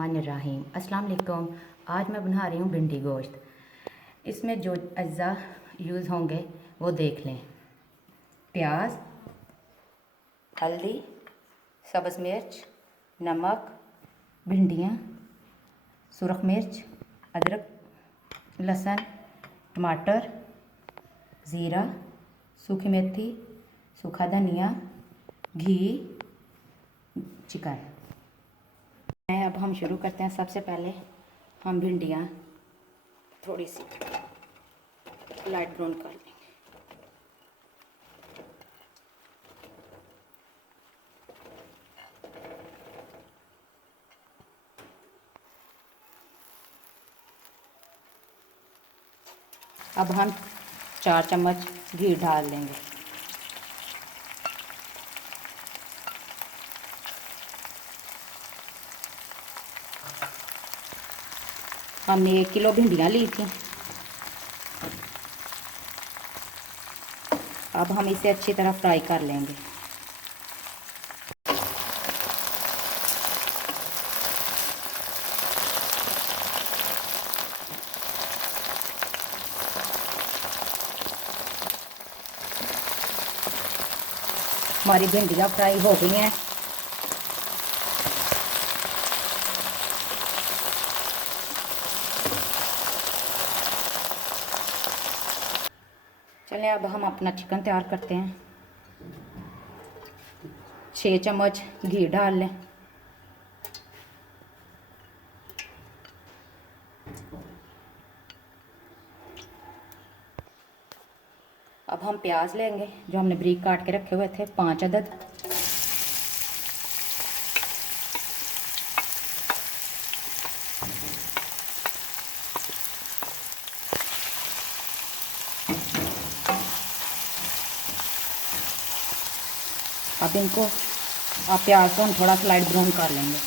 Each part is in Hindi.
बिस्मिल्लाहिर्रहमानिर्रहीम। अस्सलाम वालेकुम। आज मैं बना रही हूँ भिंडी गोश्त। इसमें जो अज्जा यूज़ होंगे वो देख लें। प्याज, हल्दी, सब्ज़ मिर्च, नमक, भिंडियाँ, सुरख मिर्च, अदरक, लहसुन, टमाटर, ज़ीरा, सूखी मेथी, सूखा धनिया, घी, चिकन। अब हम शुरू करते हैं। सबसे पहले हम भिंडियाँ थोड़ी सी लाइट ब्राउन कर लेंगे। अब हम 4 चम्मच घी डाल लेंगे। हमने 1 किलो भिंडियाँ ली थी। अब हम इसे अच्छी तरह फ्राई कर लेंगे। हमारी भिंडियाँ फ्राई हो गई हैं। चलें अब हम अपना चिकन तैयार करते हैं। 6 चम्मच घी डाल लें। अब हम प्याज लेंगे जो हमने बारीक काट के रखे हुए थे, 5 अदद। अब इनको प्याज को हम थोड़ा सा लाइट ब्राउन कर लेंगे।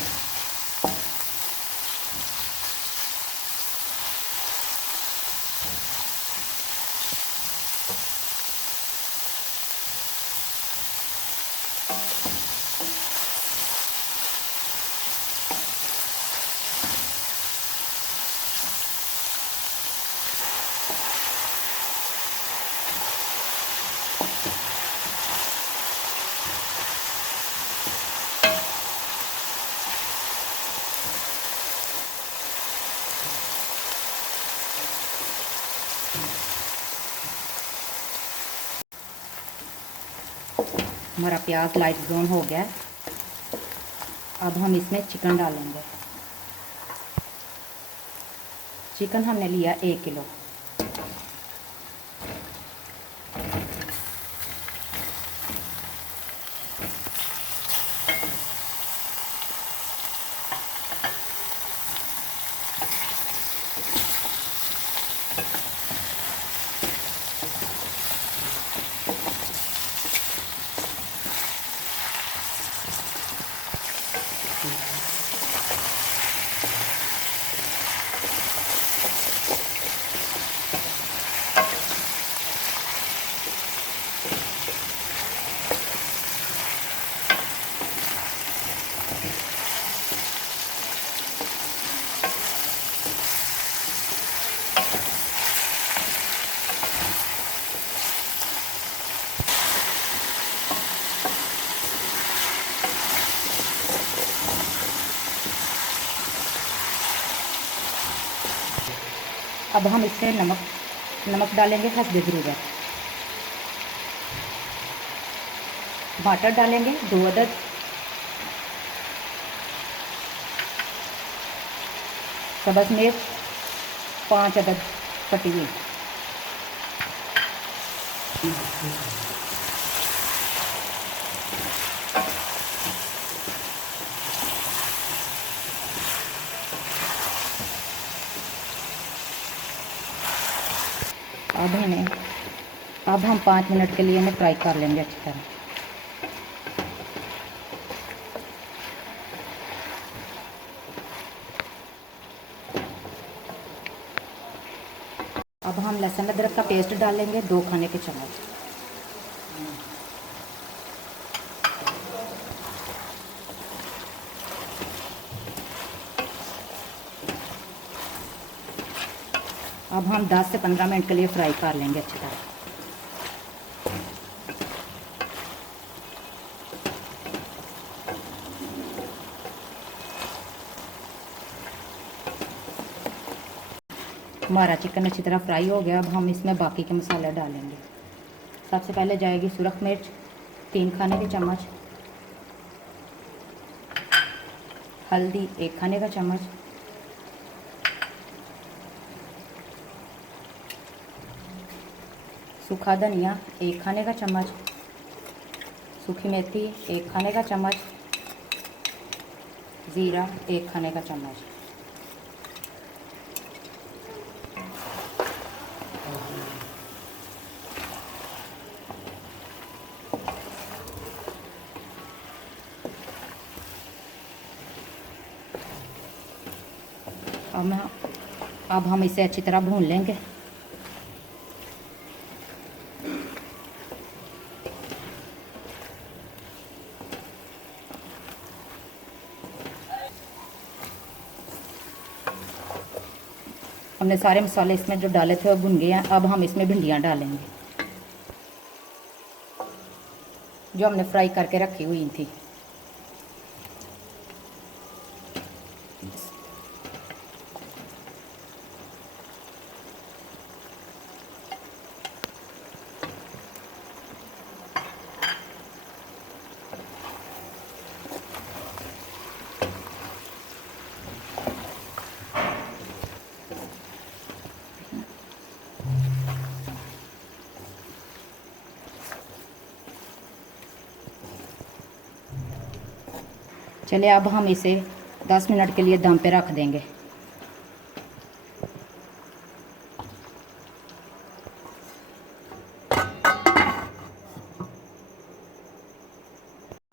हमारा प्याज लाइट ब्राउन हो गया। अब हम इसमें चिकन डालेंगे। चिकन हमने लिया 1 किलो। अब हम इसमें नमक डालेंगे हस्बे ज़रूरत। टमाटर डालेंगे 2 अदद। सब्ज़ मिर्च 5 अदद कटी हुई। अब हम 5 मिनट के लिए इन्हें फ्राई कर लेंगे अच्छी तरह। अब हम लहसुन अदरक का पेस्ट डालेंगे 2 खाने के चम्मच। अब हम 10 से 15 मिनट के लिए फ्राई कर लेंगे अच्छी तरह। हमारा चिकन अच्छी तरह फ्राई हो गया। अब हम इसमें बाकी के मसाले डालेंगे। सबसे पहले जाएगी सुरख मिर्च 3 खाने के चम्मच, हल्दी 1 खाने का चम्मच, सूखा धनिया 1 खाने का चम्मच, सूखी मेथी 1 खाने का चम्मच, ज़ीरा 1 खाने का चम्मच। अब हम इसे अच्छी तरह भून लेंगे। हमने सारे मसाले इसमें जो डाले थे वो भुन गए हैं। अब हम इसमें भिंडियाँ डालेंगे जो हमने फ्राई करके रखी हुई थी। चलिए अब हम इसे 10 मिनट के लिए दम पे रख देंगे।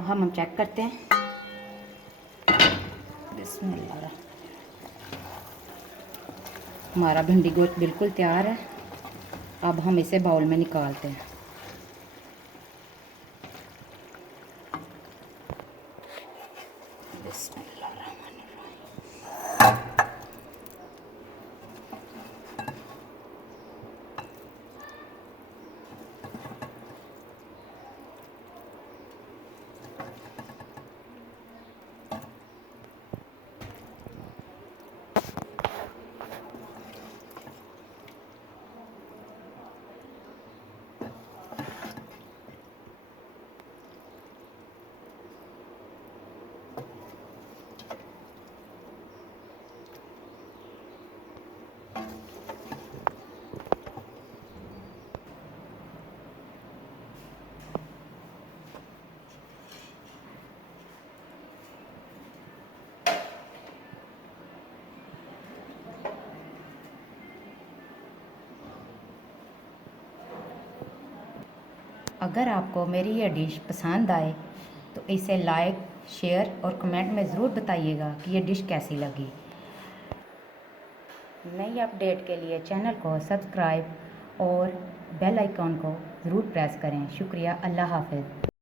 हम चेक करते हैं। बिस्मिल्लाह। हमारा भिंडी गोश्त बिल्कुल तैयार है। अब हम इसे बाउल में निकालते हैं। अगर आपको मेरी यह डिश पसंद आए तो इसे लाइक, शेयर और कमेंट में ज़रूर बताइएगा कि ये डिश कैसी लगी। नई अपडेट के लिए चैनल को सब्सक्राइब और बेल आइकॉन को ज़रूर प्रेस करें। शुक्रिया। अल्लाह हाफ़िज़।